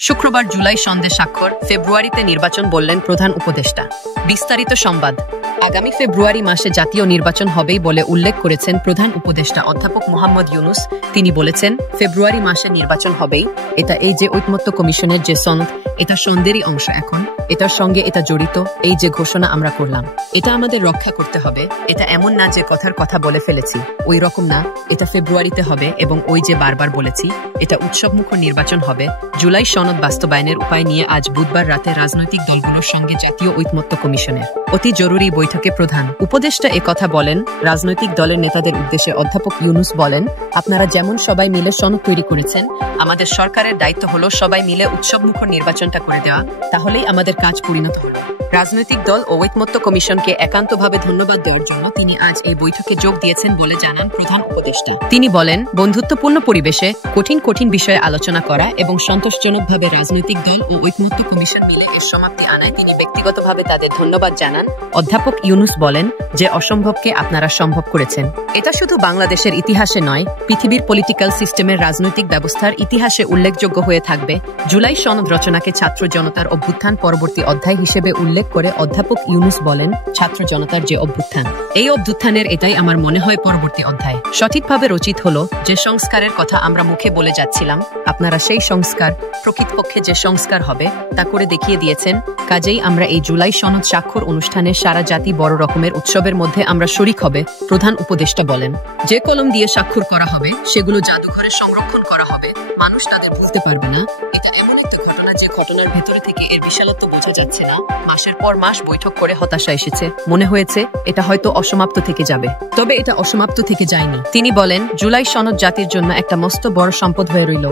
শুক্রবার জুলাই সন্ধে স্বাক্ষর, ফেব্রুয়ারিতে নির্বাচন বললেন প্রধান উপদেষ্টা। বিস্তারিত সংবাদ। আগামী ফেব্রুয়ারি মাসে জাতীয় নির্বাচন হবেই বলে উল্লেখ করেছেন প্রধান উপদেষ্টা অধ্যাপক মোহাম্মদ ইউনুস। তিনি বলেছেন, ফেব্রুয়ারি মাসে নির্বাচন হবেই। এটা এই যে ঐকমত্য কমিশনের যে সনদ, এটা সন্দেরই অংশ। এখন এটার সঙ্গে এটা জড়িত। এই যে ঘোষণা আমরা করলাম, এটা আমাদের রক্ষা করতে হবে। এটা এমন না যে কথার কথা বলে ফেলেছি, ওই রকম না। এটা ফেব্রুয়ারিতে হবে এবং ওই যে বারবার বলেছি, এটা উৎসবমুখর নির্বাচন হবে। জুলাই সনদ বাস্তবায়নের উপায় নিয়ে আজ বুধবার রাতে রাজনৈতিক দলগুলোর সঙ্গে জাতীয় ঐকমত্য কমিশনের অতি জরুরি বৈঠকে প্রধান উপদেষ্টা কথা বলেন। রাজনৈতিক দলের নেতাদের উদ্দেশ্যে অধ্যাপক ইউনুস বলেন, আপনারা যেমন সবাই মিলে সনদ তৈরি করেছেন, আমাদের সরকারের দায়িত্ব হলো সবাই মিলে উৎসবমুখর নির্বাচনটা করে দেওয়া। তাহলেই আমাদের কাজ পরিণত হবে। রাজনৈতিক দল ও ঐকমত্য কমিশনকে একান্তভাবে ধন্যবাদ দেওয়ার জন্য তিনি আজ এই বৈঠকে যোগ দিয়েছেন বলে জানান প্রধান উপদেষ্টা। তিনি বলেন, বন্ধুত্বপূর্ণ পরিবেশে কঠিন কঠিন বিষয়ে আলোচনা করা এবং সন্তোষজনকভাবে রাজনৈতিক দল ও ঐকমত্য কমিশন মিলে এর সমাপ্তি আনায় তিনি ব্যক্তিগতভাবে তাদের ধন্যবাদ জানান। অধ্যাপক ইউনুস বলেন যে অসম্ভবকে আপনারা সম্ভব করেছেন। এটা শুধু বাংলাদেশের ইতিহাসে নয়, পৃথিবীর পলিটিক্যাল সিস্টেমের রাজনৈতিক ব্যবস্থার ইতিহাসে উল্লেখযোগ্য হয়ে থাকবে। জুলাই সনদ রচনাকে ছাত্র জনতার অভ্যুত্থান পরবর্তী অধ্যায় হিসেবে উল্লেখ করে অধ্যাপক ইউনুস বলেন, ছাত্র জনতার যে অভ্যুত্থান, এই অভ্যুত্থানের এটাই আমার মনে হয় পরবর্তী অধ্যায়। সঠিকভাবে রচিত হলো যে সংস্কারের কথা আমরা মুখে বলে যাচ্ছিলাম, আপনারা সেই সংস্কার, প্রকৃতপক্ষে যে সংস্কার হবে তা করে দেখিয়ে দিয়েছেন। কাজেই আমরা এই জুলাই সনদ স্বাক্ষর অনুষ্ঠানে সারা জাতি বড় রকমের উৎসবের মধ্যে আমরা শরিক হবে। প্রধান উপদেষ্টা বলেন, যে কলম দিয়ে স্বাক্ষর করা হবে সেগুলো জাদুঘরে সংরক্ষণ করা হবে। মানুষ তাদের ভুলতে পারবে না। এটা এমন একটা ঘটনা যে ঘটনার ভেতরে থেকে এর বিশালত্ব বোঝা যাচ্ছে না। মাসের পর মাস বৈঠক করে হতাশা এসেছে। মনে হয়েছে এটা হয়তো অসমাপ্ত থেকে যাবে, তবে এটা অসমাপ্ত থেকে যায়নি। তিনি বলেন, জুলাই সনদ জাতির জন্য একটা মস্ত বড় সম্পদ হয়ে রইল।